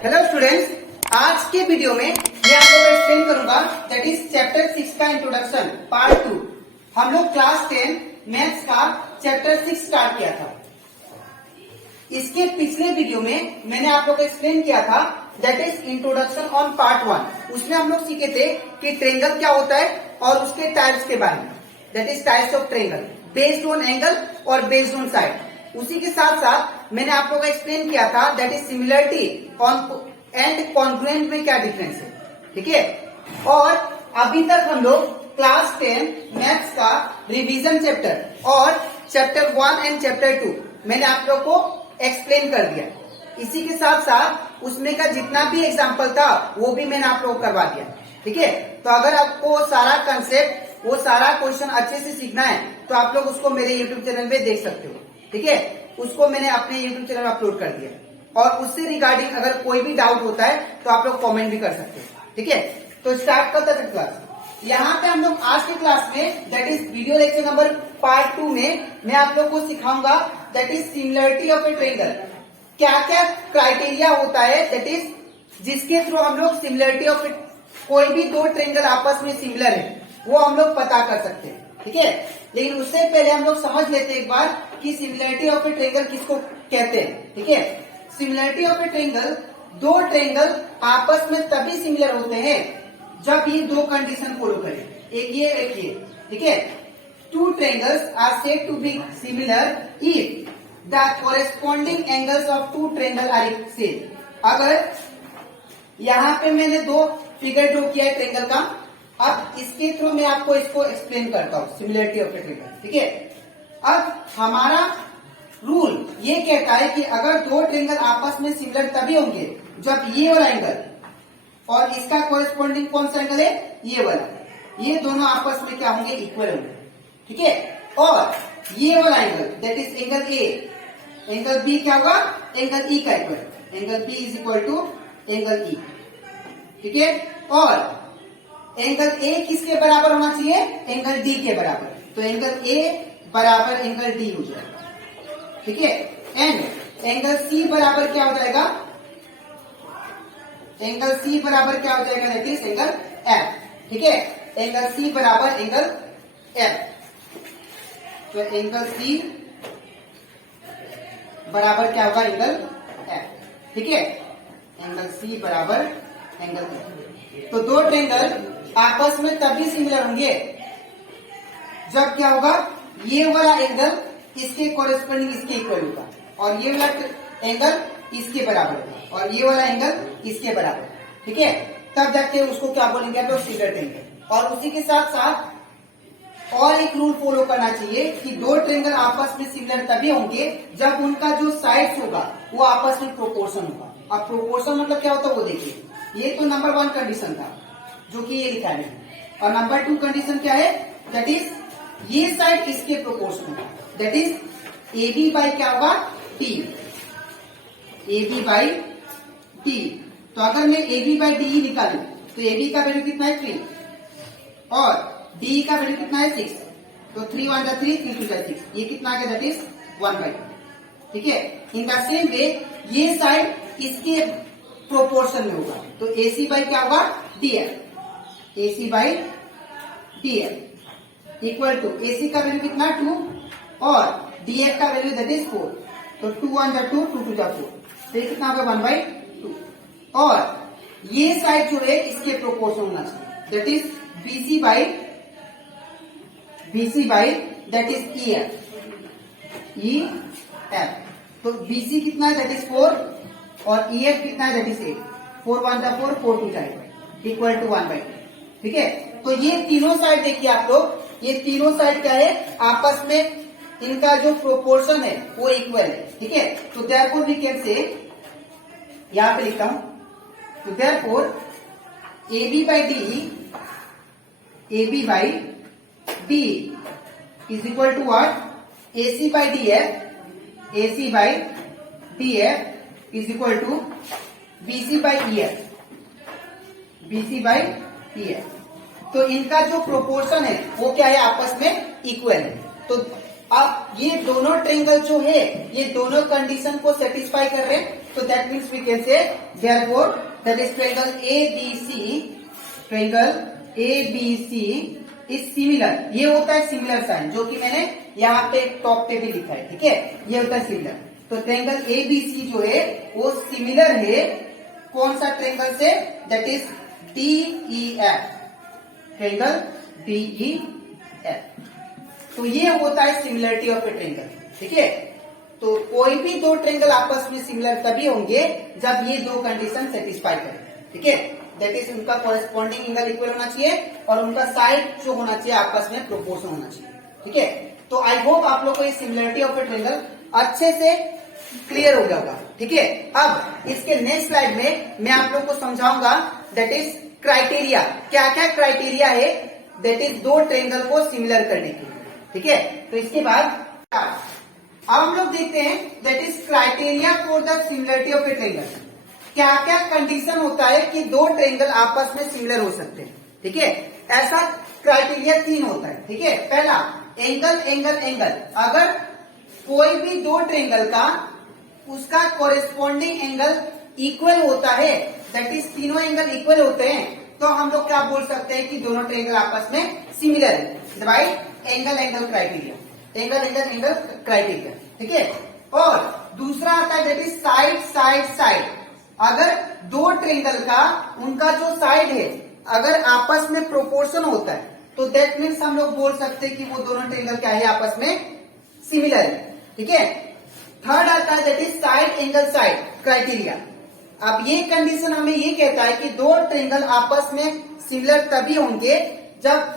Hello students, आज के video में मैं आप लोगों को एक्सप्लेन करूंगा दैट इज चैप्टर 6 का इंट्रोडक्शन पार्ट 2। हम लोग क्लास 10 मैथ्स का चैप्टर 6 स्टार्ट किया था। इसके पिछले वीडियो में मैंने आप लोगों को एक्सप्लेन किया था that is introduction on part 1। उसमें हम लोग सीखे थे कि ट्रायंगल क्या होता है और उसके टाइप्स के बारे में, that is types of triangle based on angle और बेस्ड ऑन साइड। उसी के साथ साथ मैंने आप लोगों को एक्सप्लेन किया था that is similarity and congruent में क्या डिफरेंस है, ठीक है। और अभी तक हम लोग क्लास 10 मैथ्स का रिवीजन चैप्टर और चैप्टर 1 एंड चैप्टर 2 मैंने आप लोग को एक्सप्लेन कर दिया। इसी के साथ साथ उसमें का जितना भी एग्जाम्पल था वो भी मैंने आप लोग को करवा दिया, ठीक है। तो अगर आपको सारा कंसेप्ट वो सारा क्वेश्चन अच्छे से सीखना है तो आप लोग उसको मेरे यूट्यूब चैनल पे देख सकते हो, ठीक है। उसको मैंने अपने यूट्यूब चैनल में अपलोड कर दिया और उससे रिगार्डिंग अगर कोई भी डाउट होता है तो आप लोग कमेंट भी कर सकते हो, ठीक है। तो स्टार्ट करते हैं क्लास। यहाँ पे हम लोग आज के क्लास में that is video lecture number part 2 में मैं आप लोग को सिखाऊंगा that is similarity of A triangle. क्या क्या क्राइटेरिया होता है दैट इज जिसके थ्रू हम लोग सिमिलरिटी ऑफ कोई भी दो ट्रायंगल आपस में सिमिलर है वो हम लोग पता कर सकते हैं, ठीक है। लेकिन उससे पहले हम लोग समझ लेते हैं एक बार कि सिमिलरिटी ऑफ ए ट्रायंगल किसको कहते हैं, ठीक है। सिमिलरिटी ऑफ ए ट्रायंगल, दो ट्रायंगल आपस में तभी सिमिलर होते हैं जब ये दो कंडीशन फॉलो करें, एक ये, ठीक है। Two triangles are said to be similar if the corresponding angles of two triangle are same. अगर यहाँ पे मैंने दो फिगर ड्रॉ किया है ट्रायंगल का, अब इसके थ्रू मैं आपको इसको एक्सप्लेन करता हूँ सिमिलरिटी ऑफ ए ट्रायंगल, ठीक है। अब हमारा रूल ये कहता है कि अगर दो ट्रायंगल आपस में सिमिलर तभी होंगे जब ये वाला एंगल और इसका कोरेस्पॉन्डिंग कौन सा एंगल है, ये वाला, ये दोनों आपस में क्या होंगे, इक्वल होंगे, ठीक है। और ये वाला angle that is angle A, angle B क्या होगा, एंगल ई का equal, angle B is equal to angle E, ठीक है। और एंगल ए किसके बराबर होना चाहिए, एंगल डी के बराबर। तो एंगल ए बराबर एंगल डी हो जाएगा, ठीक है। एंड एंगल सी बराबर क्या हो जाएगा, एंगल सी बराबर क्या हो जाएगा, दैट इज एंगल एफ, ठीक है। एंगल सी बराबर एंगल एफ। तो एंगल सी बराबर क्या होगा, एंगल एफ, ठीक है। एंगल सी बराबर एंगल एफ। तो दो ट्रायंगल आपस में तभी सिमिलर होंगे जब क्या होगा, ये वाला एंगल इसके कोरेस्पॉन्डिंग इसके इक्वल होगा और ये वाला एंगल इसके बराबर होगा और ये वाला एंगल इसके बराबर, ठीक है। तब जाके उसको क्या बोलेंगे, तो सिमिलर ट्रायंगल। और उसी के साथ साथ और एक रूल फॉलो करना चाहिए कि दो ट्रायंगल आपस में सिमिलर तभी होंगे जब उनका जो साइड्स होगा वो आपस में प्रोपोर्शन होगा। अब प्रोपोर्शन मतलब क्या होता है वो देखिए, ये तो नंबर 1 कंडीशन था जो कि ये लिखा है, और नंबर 2 कंडीशन क्या है, दैट इज ये साइड इसके प्रोपोर्शन होगा, that is A B by क्या होगा, T, A B by T. तो अगर मैं ए बी बाई डी निकालू तो ए बी का वैल्यू कितना है 3 और डी का वैल्यू कितना है 6। तो 3 1 जा 3, 3 2 जा 6, ये कितना आ गया, दैट इज 1/2, ठीक है। इन द सेम वे ये साइड इसके प्रोपोर्शन में होगा, तो ए सी बाई क्या होगा, D F, A C by D F equal to A C का वैल्यू कितना 2 और डी एफ का वैल्यू दैट इज 4। तो 2 1 जा 2, 2 2 जा 4, तो ये कितना होगा 1/2। और ये साइड जो है इसके प्रोपोर्शन होना चाहिए, that is BC by that is E F. तो बीसी कितना है, दैट इज 4 और ई एफ कितना है, दैट इज 8। 4 1 जा 4, 4 2 जा 8 इक्वल टू 1/2, ठीक है। तो ये तीनों साइड देखिए आप लोग, ये तीनों साइड क्या है, आपस में इनका जो प्रोपोर्शन है वो इक्वल है, ठीक है। तो देयरफॉर वी कैन से, यहां पे लिखता हूं, तो therefore A B by D is equal to what, A C by D F, A C by D F is equal to B C by E F, B C by E F. तो इनका जो proportion है वो क्या है, आपस में equal है। तो अब ये दोनों ट्रायंगल जो है ये दोनों कंडीशन को सेटिस्फाई कर रहे हैं, तो that means we can say therefore that is triangle ABC is similar. ये होता है सिमिलर साइन, जो कि मैंने यहाँ पे टॉप पे भी लिखा है, ठीक है, ये होता है सिमिलर। तो ट्रायंगल ABC जो है वो सिमिलर है कौन सा ट्रायंगल से, that is DEF, triangle DEF। तो ये होता है सिमिलरिटी ऑफ ए ट्रायंगल, ठीक है। तो कोई भी दो ट्रायंगल आपस में सिमिलर तभी होंगे जब ये दो कंडीशन सेटिस्फाई करें, ठीक है। दैट इज उनका कॉरेस्पॉन्डिंग एंगल इक्वल होना चाहिए और उनका साइड जो होना चाहिए आपस में प्रोपोर्शन होना चाहिए, ठीक है। तो आई होप आप लोग को ये सिमिलरिटी ऑफ ए ट्रायंगल अच्छे से क्लियर हो गया होगा, ठीक है। अब इसके नेक्स्ट स्लाइड में मैं आप लोग को समझाऊंगा दैट इज क्राइटेरिया, क्या क्या क्राइटेरिया है दैट इज दो ट्रायंगल को सिमिलर करने के लिए, ठीक है। तो इसके बाद अब हम लोग देखते हैं that is criteria for the similarity of A triangle. क्या क्या कंडीशन होता है कि दो ट्रायंगल आपस में सिमिलर हो सकते हैं, ठीक है। ऐसा क्राइटेरिया 3 होता है, ठीक है। पहला एंगल एंगल एंगल, अगर कोई भी दो ट्रायंगल का उसका कॉरेस्पॉन्डिंग एंगल इक्वल होता है, दैट इज तीनों एंगल इक्वल होते हैं, तो हम लोग क्या बोल सकते हैं कि दोनों ट्रायंगल आपस में सिमिलर है, by angle angle criteria, angle angle angle criteria, ठीक है। और दूसरा आता है that is side side side. अगर दो ट्रायंगल का उनका जो साइड है अगर आपस में प्रोपोर्शन होता है, तो दैट मीन्स हम लोग बोल सकते हैं कि वो दोनों ट्रायंगल क्या है, आपस में सिमिलर है, ठीक है। थर्ड आता है that is side angle side criteria. अब ये कंडीशन हमें ये कहता है कि दो ट्रायंगल आपस में सिमिलर तभी होंगे जब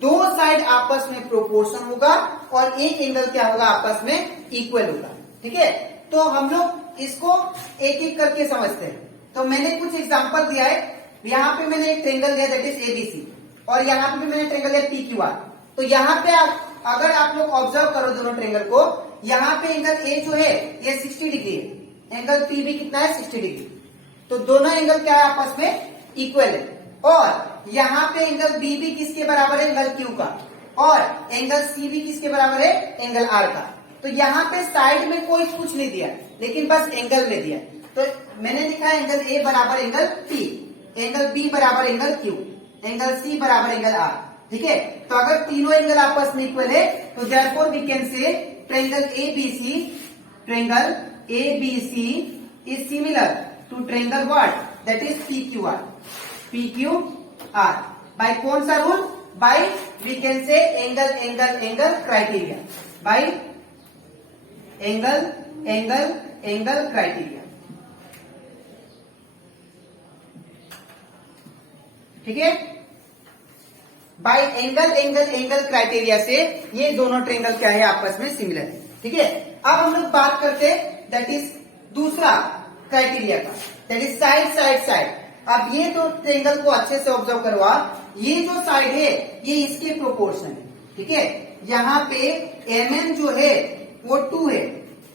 दो साइड आपस में प्रोपोर्शन होगा और एक एंगल क्या होगा, आपस में इक्वल होगा, ठीक है। तो हम लोग इसको एक एक करके समझते हैं। तो मैंने कुछ एग्जांपल दिया है, यहाँ पे मैंने एक ट्रायंगल लिया दैट इज ABC और यहाँ पे भी मैंने ट्रायंगल लिया PQR। तो यहाँ पे अगर आप लोग ऑब्जर्व करो दोनों ट्रायंगल को, यहाँ पे एंगल A जो है ये 60 डिग्री है, एंगल PB कितना है 60 डिग्री, तो दोनों एंगल क्या है आपस में इक्वल है। और यहाँ पे एंगल BB किसके बराबर है, एंगल Q का, और एंगल CB किसके बराबर है, एंगल R का। तो यहाँ पे साइड में कोई कुछ नहीं दिया, लेकिन बस एंगल में दिया। तो मैंने लिखा है एंगल A बराबर एंगल P, एंगल B बराबर एंगल Q, एंगल C बराबर एंगल R, ठीक है। तो अगर तीनों एंगल आपस में इक्वल है तो therefore we can say triangle ABC is similar to triangle what, that is PQR by कौन सा rule, by we can say angle angle angle criteria, by angle angle angle criteria, ठीक है। By angle angle angle criteria से ये दोनों triangle क्या है, आपस में सिमिलर है, ठीक है। अब हम लोग बात करते हैं दैट इज दूसरा क्राइटेरिया का, that is side side side. अब ये तो ट्रायंगल को अच्छे से ऑब्जर्व करवा, ये जो साइड है ये इसके प्रोपोर्शन है, ठीक है। यहाँ पे MN जो है वो 2 है,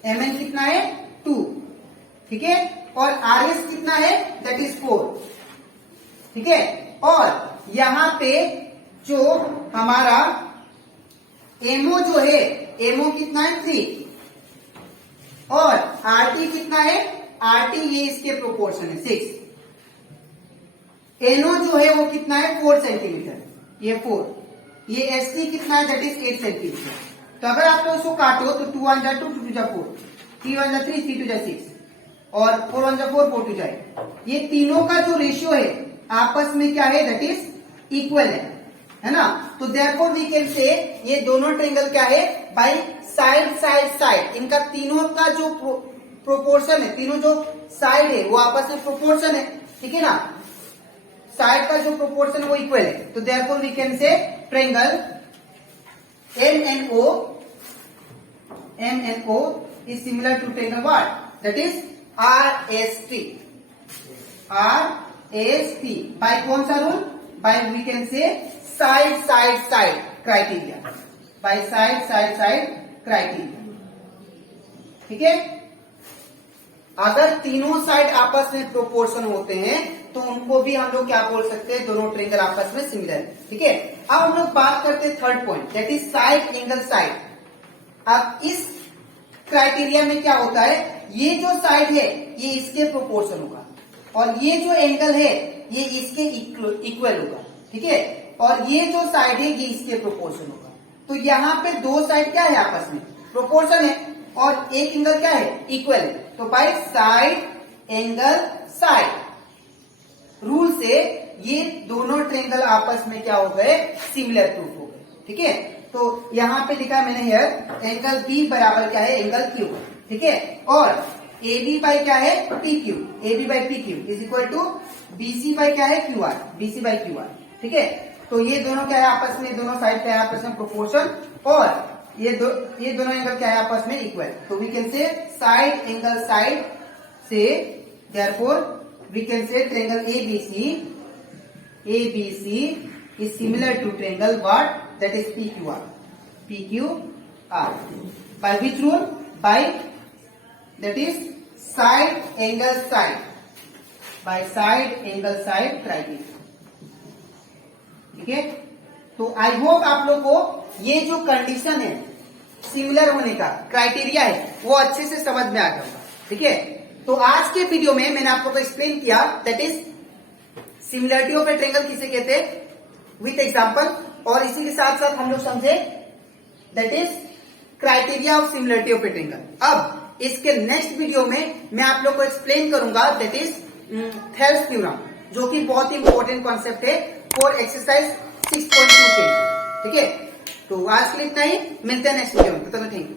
MN कितना है 2, ठीक है। और RS कितना है, दैट इज 4, ठीक है। और यहाँ पे जो हमारा MO जो है, MO कितना है 3, और RT कितना है, RT ये इसके प्रोपोर्शन है 6। NO जो है वो कितना है 4 सेंटीमीटर, ये 4, ये ST कितना है, दैट इज 8 सेंटीमीटर। तो अगर आप तो इसको काटो तो 2 1 जा 2, 2 2 जा 4, 3 1 जा 3, 3 2 जा 6, और 4 1 जा 4, 4 2 जा 8। ये तीनों का जो रेशियो है आपस में क्या है, दैट इज इक्वल है ना। तो देयरफॉर वी कैन से ये दोनों ट्रायंगल क्या है, बाय साइड साइड साइड, इनका तीनों का जो प्रोपोर्शन है, तीनों जो साइड है वो आपस में प्रोपोर्शन है, ठीक है ना। साइड का जो प्रोपोर्शन वो इक्वल है, तो therefore we can say triangle MNO is similar to triangle what, that is RST by कौन सा rule, by we can say side side side criteria, by side side side criteria, ठीक है। अगर तीनों side आपस में प्रोपोर्शन होते हैं तो उनको भी हम लोग क्या बोल सकते हैं, दोनों ट्रायंगल आपस में सिमिलर है, ठीक है। अब हम लोग बात करते हैं third point, that is side angle side. अब इस क्राइटेरिया में क्या होता है, ये जो साइड है ये इसके प्रोपोर्शन होगा और ये जो एंगल है ये इसके इक्वल होगा, ठीक है, और ये जो साइड है ये इसके प्रोपोर्शन होगा। तो यहाँ पे दो साइड क्या है आपस में, प्रोपोर्शन है, और एक एंगल क्या है, इक्वल है। तो by side angle side rule से ये दोनों ट्रेंगल आपस में क्या हो गए, सिमिलर प्रूफ हो गए, ठीक है। तो यहाँ पे लिखा है मैंने हियर एंगल बी बराबर क्या है, एंगल क्यू, ठीक है, और ए बी बाई क्या है, P Q, A B by P Q is equal to B C by क्या है, Q R, B C by Q R, ठीक है। तो ये दोनों क्या है आपस में, दोनों साइड क्या है आपस में प्रोपोर्शन, और ये दोनों एंगल क्या है आपस में इक्वल। तो we can say side angle side से therefore we can say triangle ABC is similar to triangle what, that is PQR. By which rule? By that is side angle side, by side angle side criteria, ठीक है। तो I hope आप लोग को ये जो condition है similar होने का क्राइटेरिया है वो अच्छे से समझ में आ गया होगा, ठीक है। तो आज के वीडियो में मैंने आप लोग को एक्सप्लेन किया that is similarity of A triangle किसे कहते हैं विथ एग्जांपल, और इसी के साथ साथ हम लोग समझे that is criteria of similarity of A triangle. अब इसके नेक्स्ट वीडियो में मैं आप लोग को एक्सप्लेन करूंगा दैट इज थेल्स थ्योरम, जो कि बहुत ही इंपॉर्टेंट कॉन्सेप्ट है फॉर एक्सरसाइज 6.2 के, ठीक है। तो आज के लिए इतना ही, मिलते हैं नेक्स्ट वीडियो में, तब तक थैंक यू।